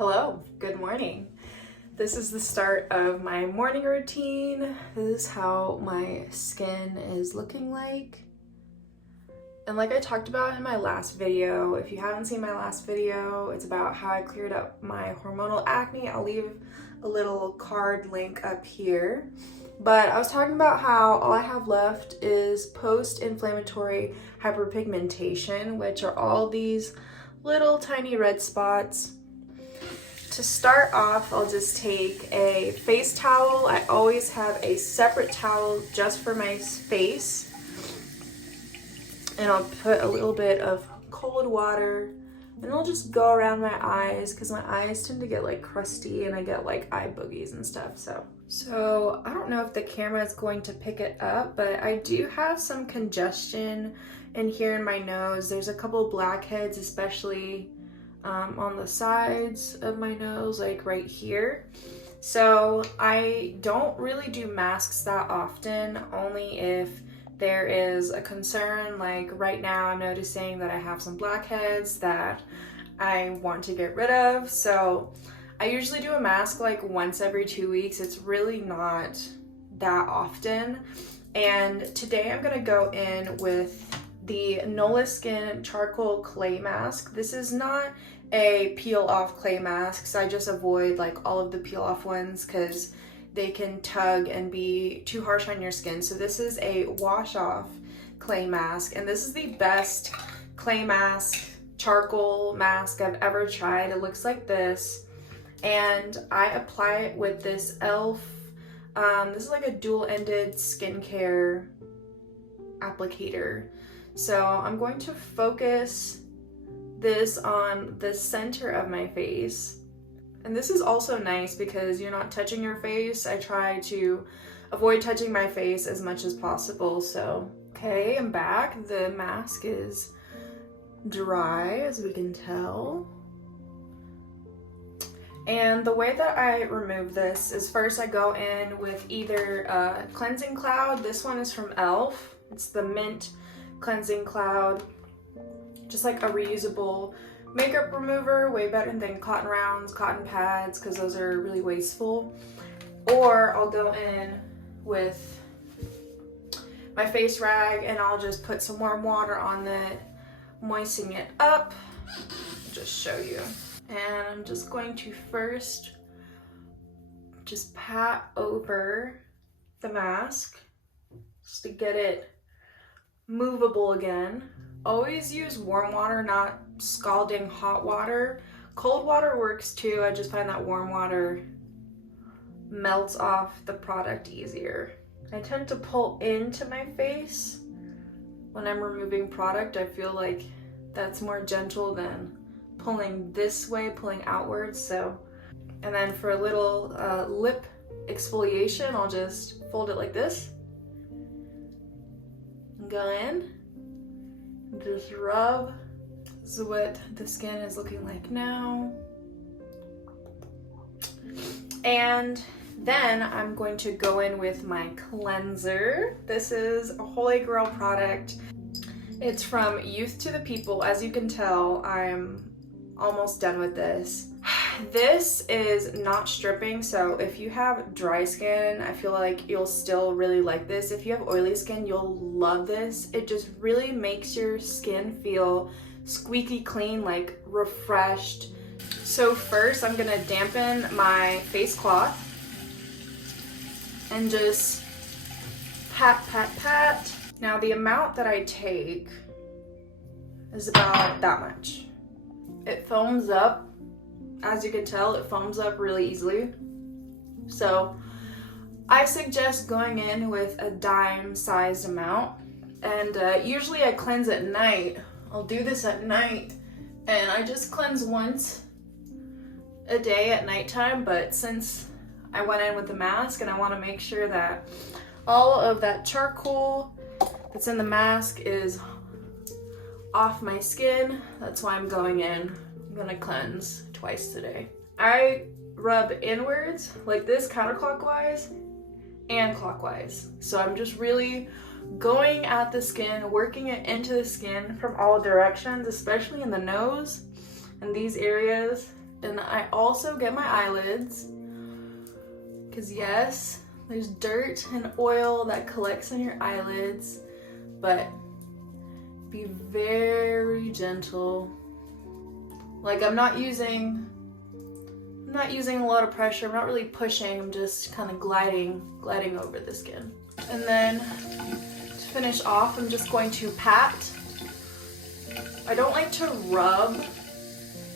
Hello, good morning. This is the start of my morning routine. This is how my skin is looking like. And like I talked about in my last video, if you haven't seen my last video, it's about how I cleared up my hormonal acne. I'll leave a little card link up here. But I was talking about how all I have left is post-inflammatory hyperpigmentation, which are all these little tiny red spots. To start off, I'll just take a face towel. I always have a separate towel just for my face. And I'll put a little bit of cold water and I'll just go around my eyes because my eyes tend to get like crusty and I get like eye boogies and stuff. So I don't know if the camera is going to pick it up, but I do have some congestion in here in my nose. There's a couple blackheads, especially on the sides of my nose, like right here. So I don't really do masks that often, only if there is a concern. Like right now I'm noticing that I have some blackheads that I want to get rid of. So I usually do a mask like once every 2 weeks. It's really not that often. And today I'm gonna go in with the Nola Skin Charcoal Clay Mask. This is not a peel off clay mask, so I just avoid like all of the peel off ones because they can tug and be too harsh on your skin. So this is a wash off clay mask, and this is the best clay mask, charcoal mask I've ever tried. It looks like this, and I apply it with this e.l.f. This is like a dual-ended skincare applicator. So I'm going to focus this on the center of my face. And this is also nice because you're not touching your face. I try to avoid touching my face as much as possible. So, okay, I'm back. The mask is dry, as we can tell. And the way that I remove this is first I go in with either a cleansing cloud. This one is from e.l.f. It's the Mint Cleansing Cloud. Just like a reusable makeup remover, way better than cotton rounds, cotton pads, because those are really wasteful. Or I'll go in with my face rag and I'll just put some warm water on it, moisten it up. I'll just show you. And I'm just going to first just pat over the mask just to get it movable again. Always use warm water, not scalding hot water. Cold water works too. I just find that warm water melts off the product easier. I tend to pull into my face when I'm removing product. I feel like that's more gentle than pulling this way, pulling outwards. So, and then for a little lip exfoliation, I'll just fold it like this. Go in. Just rub. This is what the skin is looking like now. And then I'm going to go in with my cleanser. This is a Holy Grail product. It's from Youth to the People. As you can tell, I'm almost done with this. This is not stripping, so if you have dry skin, I feel like you'll still really like this. If you have oily skin, you'll love this. It just really makes your skin feel squeaky clean, like refreshed. So first, I'm gonna dampen my face cloth and just pat, pat, pat. Now the amount that I take is about that much. It foams up. As you can tell, it foams up really easily. So I suggest going in with a dime-sized amount. And usually I cleanse at night. I'll do this at night. And I just cleanse once a day at nighttime. But since I went in with the mask and I want to make sure that all of that charcoal that's in the mask is off my skin, that's why I'm going in. I'm gonna cleanse twice today. I rub inwards like this, counterclockwise and clockwise. So I'm just really going at the skin, working it into the skin from all directions, especially in the nose and these areas. And I also get my eyelids, because yes, there's dirt and oil that collects on your eyelids, but be very gentle. Like I'm not using a lot of pressure, I'm not really pushing, I'm just kind of gliding over the skin. And then to finish off, I'm just going to pat. I don't like to rub.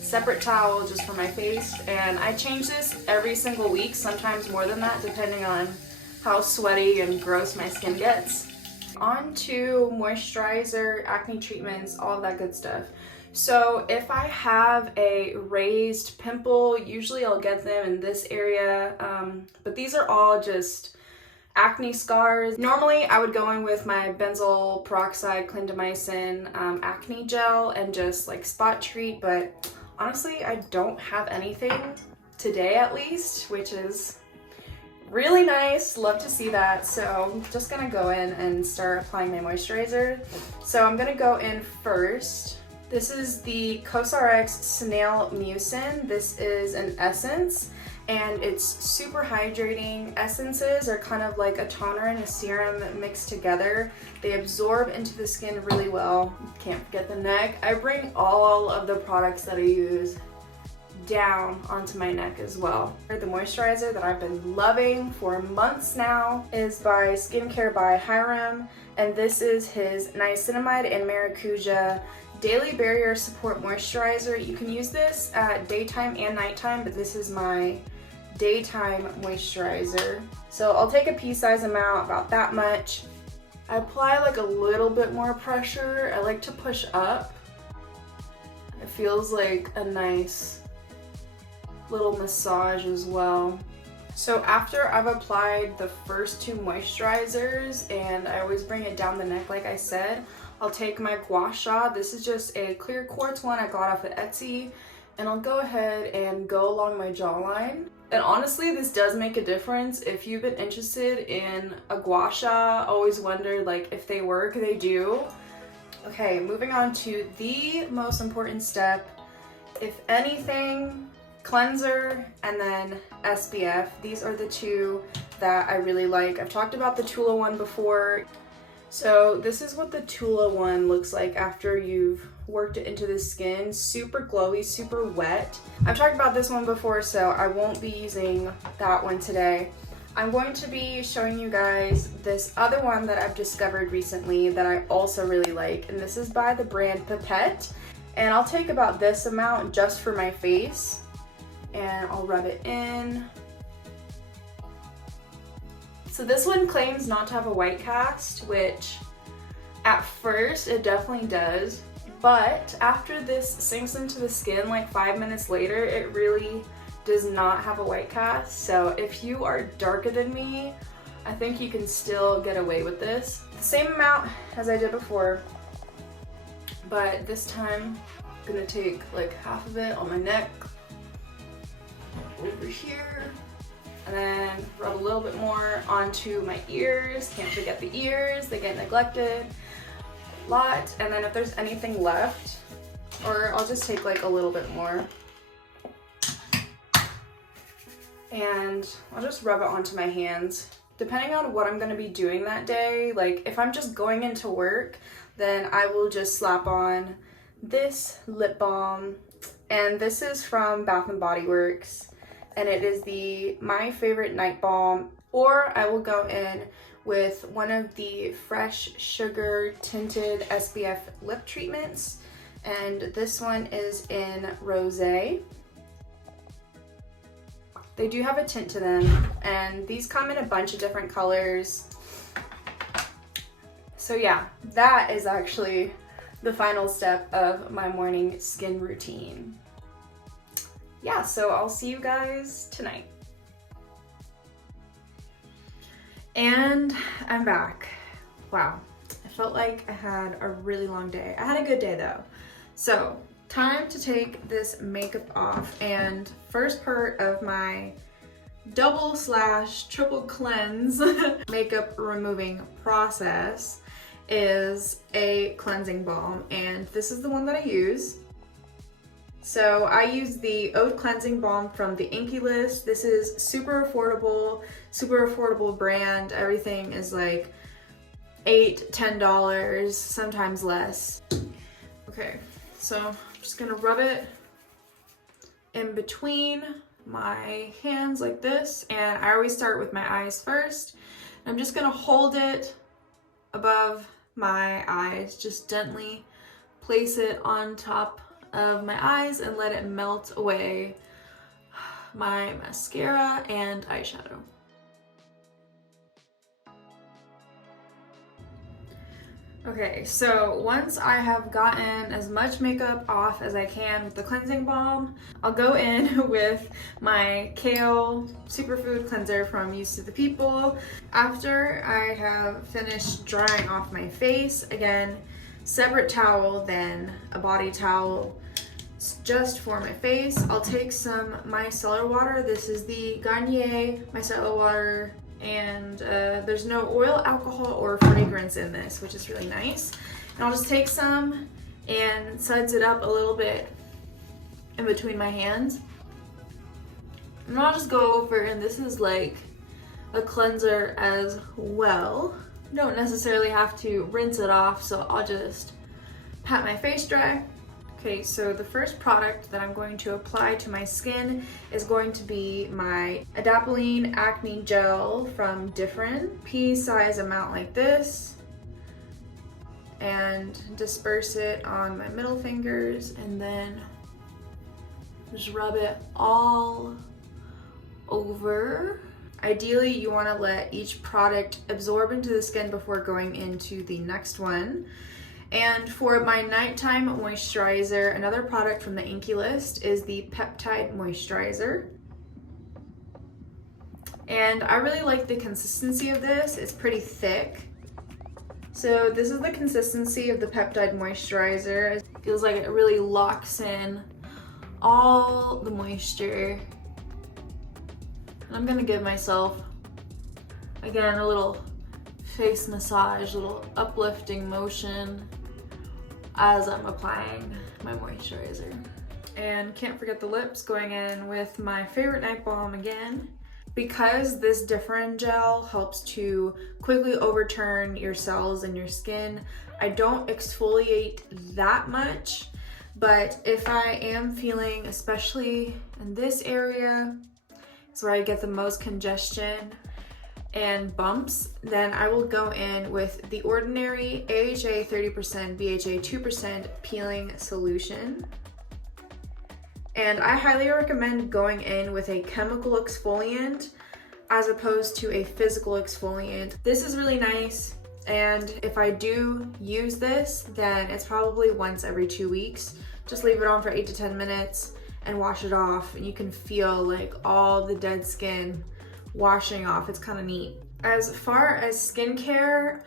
Separate towel just for my face, and I change this every single week, sometimes more than that, depending on how sweaty and gross my skin gets. On to moisturizer, acne treatments, all of that good stuff. So if I have a raised pimple, usually I'll get them in this area, but these are all just acne scars. Normally I would go in with my benzoyl peroxide clindamycin acne gel and just like spot treat, but honestly, I don't have anything today at least, which is really nice. Love to see that. So I'm just gonna go in and start applying my moisturizer. So I'm gonna go in first. This is the CosRx Snail Mucin. This is an essence and it's super hydrating. Essences are kind of like a toner and a serum mixed together. They absorb into the skin really well. Can't forget the neck. I bring all of the products that I use down onto my neck as well. The moisturizer that I've been loving for months now is by Skincare by Hyram, and this is his niacinamide and maracuja Daily Barrier Support Moisturizer. You can use this at daytime and nighttime, but this is my daytime moisturizer. So I'll take a pea size amount, about that much. I apply like a little bit more pressure. I like to push up. It feels like a nice little massage as well. So after I've applied the first two moisturizers, and I always bring it down the neck like I said, I'll take my gua sha. This is just a clear quartz one I got off of Etsy, and I'll go ahead and go along my jawline. And honestly, this does make a difference. If you've been interested in a gua sha, always wondered like if they work, they do. Okay, moving on to the most important step. If anything, cleanser and then SPF. These are the two that I really like. I've talked about the Tula one before. So this is what the Tula one looks like after you've worked it into the skin. Super glowy, super wet. I've talked about this one before, so I won't be using that one today. I'm going to be showing you guys this other one that I've discovered recently that I also really like, and this is by the brand Pipette. And I'll take about this amount just for my face, and I'll rub it in. So this one claims not to have a white cast, which at first it definitely does, but after this sinks into the skin like 5 minutes later, it really does not have a white cast. So if you are darker than me, I think you can still get away with this. The same amount as I did before, but this time I'm gonna take like half of it on my neck, over here, and then rub a little bit more onto my ears. Can't forget the ears, they get neglected a lot. And then if there's anything left, or I'll just take like a little bit more, and I'll just rub it onto my hands. Depending on what I'm gonna be doing that day, like if I'm just going into work, then I will just slap on this lip balm, and this is from Bath & Body Works, and it is the My Favorite Night Balm. Or I will go in with one of the Fresh Sugar Tinted SPF lip treatments, and this one is in Rosé. They do have a tint to them, and these come in a bunch of different colors. So yeah, that is actually the final step of my morning skin routine. Yeah, so I'll see you guys tonight. And I'm back. Wow, I felt like I had a really long day. I had a good day though. So, time to take this makeup off, and first part of my double/triple cleanse makeup removing process is a cleansing balm, and this is the one that I use. So I use the Oat Cleansing Balm from the Inkey List. This is super affordable brand. Everything is like $8-10, sometimes less. Okay, so I'm just gonna rub it in between my hands like this, and I always start with my eyes first. I'm just gonna hold it above my eyes, just gently place it on top of my eyes and let it melt away my mascara and eyeshadow. Okay, so once I have gotten as much makeup off as I can with the cleansing balm, I'll go in with my Kale Superfood Cleanser from Used to the People. After I have finished drying off my face, again, separate towel than a body towel, it's just for my face. I'll take some micellar water. This is the Garnier micellar water, and there's no oil, alcohol, or fragrance in this, which is really nice. And I'll just take some and suds it up a little bit in between my hands. And I'll just go over, and this is like a cleanser as well. You don't necessarily have to rinse it off, so I'll just pat my face dry. Okay, so the first product that I'm going to apply to my skin is going to be my Adapalene Acne Gel from Different. Pea-size amount like this. And disperse it on my middle fingers, and then just rub it all over. Ideally, you want to let each product absorb into the skin before going into the next one. And for my nighttime moisturizer, another product from the Inkey List is the Peptide Moisturizer. And I really like the consistency of this. It's pretty thick. So this is the consistency of the Peptide Moisturizer. It feels like it really locks in all the moisture. And I'm gonna give myself, again, a little face massage, a little uplifting motion as I'm applying my moisturizer. And can't forget the lips, going in with my favorite night balm again. Because this Different gel helps to quickly overturn your cells in your skin, I don't exfoliate that much, but if I am feeling, especially in this area, it's where I get the most congestion and bumps, then I will go in with the Ordinary AHA 30%, BHA 2% peeling solution. And I highly recommend going in with a chemical exfoliant as opposed to a physical exfoliant. This is really nice, and if I do use this, then it's probably once every 2 weeks. Just leave it on for 8 to 10 minutes and wash it off, and you can feel like all the dead skin washing off. It's kind of neat. As far as skincare,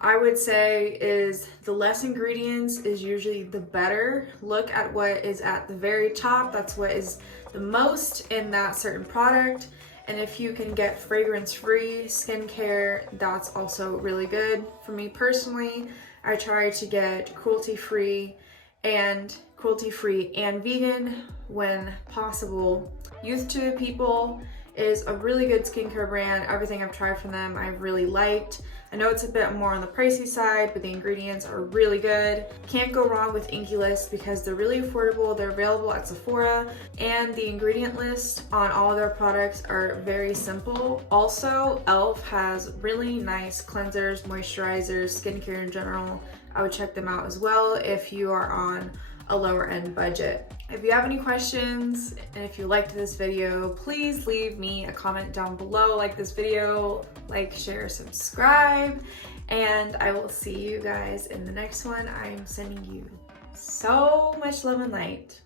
I would say is the less ingredients is usually the better. Look at what is at the very top. That's what is the most in that certain product. And if you can get fragrance-free skincare, that's also really good. For me personally, I try to get cruelty-free and vegan when possible. Used to People is a really good skincare brand. Everything I've tried from them, I've really liked. I know it's a bit more on the pricey side, but the ingredients are really good. Can't go wrong with Inkey List because they're really affordable. They're available at Sephora, and the ingredient list on all of their products are very simple. Also, e.l.f. has really nice cleansers, moisturizers, skincare in general. I would check them out as well if you are on a lower end budget. If you have any questions and if you liked this video, please leave me a comment down below. Like this video, like, share, subscribe, and I will see you guys in the next one. I am sending you so much love and light.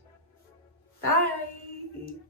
Bye.